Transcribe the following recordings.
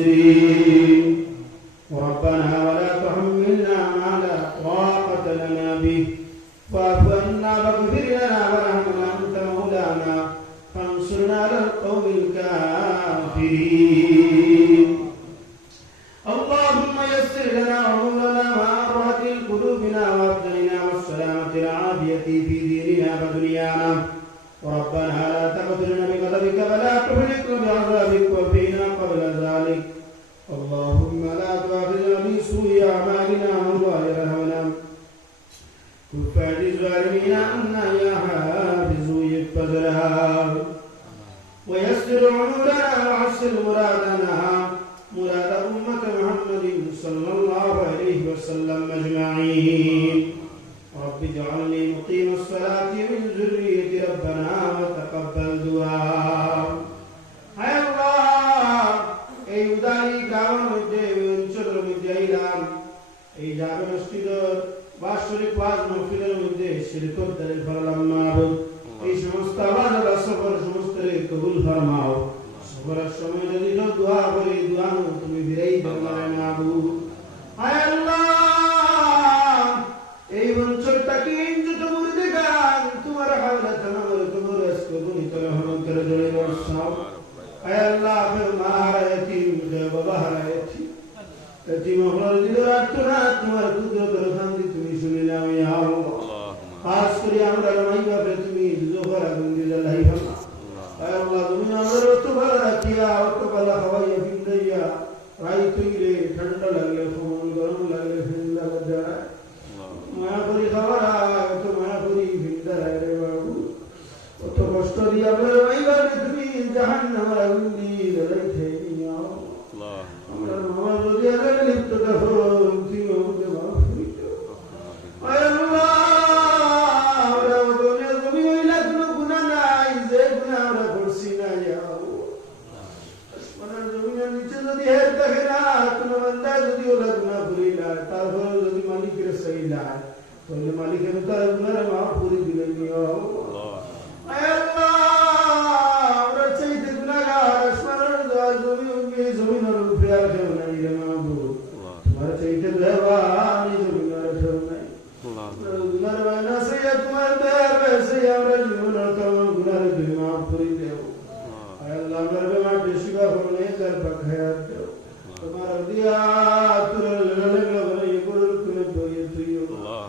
الخاسرين ربنا ولا تحملنا ما لا طاقة لنا به واعف عنا واغفر لنا وارحمنا أنت مولانا فانصرنا على القوم الكافرين اللهم يسر لنا أمورنا وأمرات قلوبنا وأبداننا والسلامة العافية في ديننا ودنيانا ربنا لا تقتلنا بغضبك ولا تهلكنا بعذابك وفينا قبل ذلك اللهم لا تؤاخذنا بسوء أعمالنا ولا يرحمنا كف عن الظالمين عنا يا حافظ يكفزها ويسر أمورنا وعسر مرادنا مراد أمة محمد صلى الله عليه وسلم أجمعين رب اجعلني مقيم الصلاة من ذرية ربنا وتقبل دعاء হায় আল্লাহ এই উদারি গ্রামের মধ্যে অঞ্চলের মধ্যে আইলাম এই জামে মসজিদের বাৎসরিক ওয়াজ মাহফিলের মধ্যে শিরকত দাঁড়িয়ে ফেললাম মাহবুব এই সমস্ত আওয়াজ আর সফর সমস্ত কবুল ফরমাও সফরের সময় যদি দোয়া করি দোয়া তুমি বিরাই দাও মাহবুব হায় আল্লাহ এই অঞ্চলটাকে যত মুর্দে গান তোমার হাওলা তোমার কবর আজকে বনিত রহমান করে জড়ে বসাও হায় আল্লাহ মা হারায়তি বাবা হারায়তি এটি মহলার দিলে রাতনা তোমার কুদরতের শান্তি তুমি শুনে নাও ইয়া আল্লাহ খাস করে আমরা মাই বাপে তুমি জোহর আগুন দিলে লাইফা হায় আল্লাহ তুমি আমাদের তো ভালো রাখিয়া অত ভালো খাওয়াইয়া ফিন্দাইয়া রাই তুইলে ঠান্ডা লাগলে ফোন গরম লাগলে ফিন্দা লাগা মায়া করি খাবার তো মায়া করি ফিন্দা রে বাবু অত কষ্ট দিয়ে আমরা মাই বাপে তুমি জাহান্নামের আগুন দিয়ে লাইতে ইয়া আল্লাহ আমরা মামা যদি আগে লিপ্ত দেখো তুমি আমাকে মাফ করে দাও হায় আল্লাহ আমরা দুনিয়া তুমি হইলা কোনো গুনাহ নাই যে গুনাহ আমরা করছি না ইয়া আল্লাহ আসমানের জমিনের নিচে যদি হের দেখে না কোনো বান্দা যদি ওলা গুনাহ করিলা তারপর যদি মালিকের চাইলা তাহলে মালিকের তার গুনাহ মাফ করে দিলেন ইয়া আল্লাহ হায় আল্লাহ আমরা চাইতে গুনাহগার আসমানের জমিনের উপরে আর কেউ নাই রে মাহবুব তোমার চাইতে দেওয়ানি জমিনের কেউ নাই গুনার বায়না সাইয়া তোমার দেয়ার বেশে আমরা জীবনের তমাম গুনার তুমি মাফ করে দেও হায় আল্লাহ আমার বেমার বেশিবা করলে তার পাখায়াত দেও তোমার দিয়া তুরল লাগা বলে করুল করে বইয়ে তুইও আল্লাহ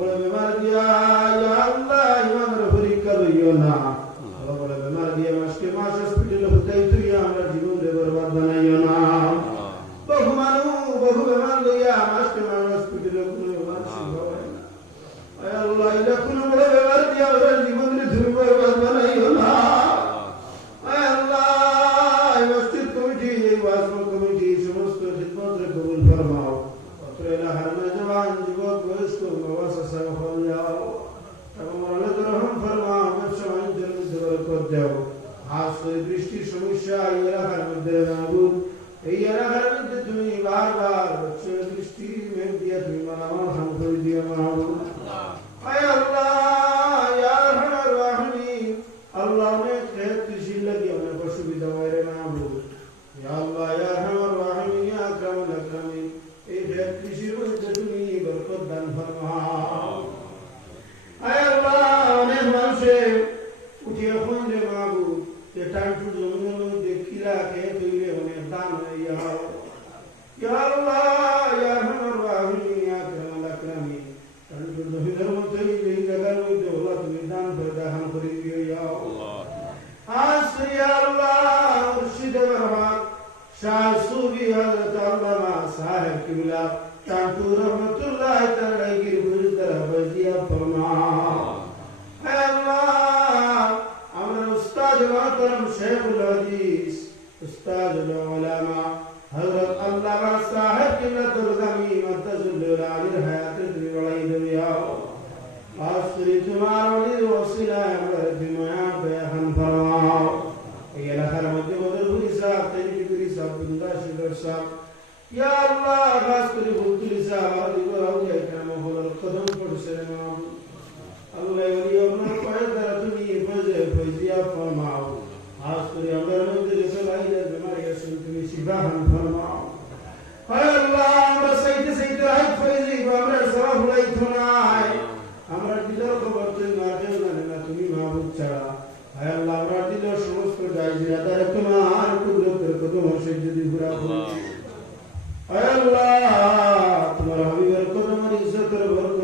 বলে বেমার দিয়া ইয়া আল্লাহ ইমানের পরীক্ষা লইও না আল্লাহ বলে বেমার দিয়া মাসকে মাস হসপিটালে হতেই তুই আমরা জীবন রে বরবাদ বানাইও না বহু বেমার লইয়া মাসকে মাস হসপিটালে কোনো মানুষ হয় না আয় আল্লাহ এটা কোন বড় বেমার দিয়া ওরা জীবন রে তুমি বরবাদ বানাইও না আয় আল্লাহ এই মসজিদ কমিটি এই ওয়াজ কমিটি সমস্ত খিদমত রে কবুল ফরমাও অত্র এলাকার নওজওয়ান যুবক বয়স্ক নওয়াসা হল যাও এবং আল্লাহ রহম ফরমাও ব্যবসা বাণিজ্যের মধ্যে বরকত দাও খাস করে বৃষ্টির সমস্যা এই এলাকার মধ্যে মাহবুব এই এলাকার মধ্যে তুমি বারবার বৃষ্টি মেঘ দিয়া তুমি মালামাল খান করে দিও মাহবুব হায় আল্লাহ ইয়া আরহামার রাহিমিন আল্লাহ অনেক খেত কৃষির লাগি অনেক অসুবিধা হয় রে মাহবুব ইয়া আল্লাহ ইয়া আরহামার রাহিমিন ইয়া আকরামুল আকরামিন এই খেত কৃষির মধ্যে তুমি বরকত দান ফরমাও হায় আল্লাহ অনেক মানুষে উঠিয়ে খুন রে মাহবুব যে টাইটু জমিনের মধ্যে কিলা খেয়ে তৈরি অনেক দান হয়ে যাও ইয়া আল্লাহ ইয়া আরহামার রাহিমিন ইয়া আকরামুল আকরামিন টাইটু জমিনের মধ্যে এই জায়গার মধ্যে ওলা তুমি দান করে দান করে দিও ইয়া আল্লাহ আসি ইয়া আল্লাহ মুর্শিদ বরহাত শাহ সুফি হযরত আল্লামা সাহেব কিবলা টাইটু রহমাতুল্লাহ তাআলা কি বুজদার বজিয়া ফরমাও হায় আল্লাহ আমরা উস্তাদ মোহতরম শেখুল হাদিস উস্তাদ উলামা হযরত আল্লামা সাহেব কিবলা দুরগামি মদ্দাজুল আলীর হায়াতে তুমি বড়াই দেও ইয়া আসরি তোমার ওলির ওসিলা আমরা বিমায়া বেহান ফরমাও এই এলাকার মধ্যে বদরপুরি সাহেব তরিকুরি সাহেব বিন্দাশিদর সাহেব ইয়া আল্লাহ খাস করে বুলতুলি সাহেব আর দিগর আউলিয়া কেরাম হল কদম পড়ছে মাহবুব আল্লাহ ওলি আপনার পায়ের দ্বারা তুমি ফয়জিয়া ফরমাও খাস করে আমাদের মধ্যে যে লাইলের বেমারি আছে তুমি শিফাহান ফরমাও। হায় আল্লাহ, আমরা সাইতে সাইতে রাত ফয়েজি আমরা সওয়াব হইতো নাই, আমরা দিলের খবর তুই না দেও না, তুমি মাহবুব ছাড়া। হায় আল্লাহ, আমরা দিলের সমস্ত গায়ে জিরাদার তোমার কুদরতের কদম যদি ঘুরা ঘুরি। হায় আল্লাহ, তোমার হাবিবের কদমের ইজ্জতের বরকত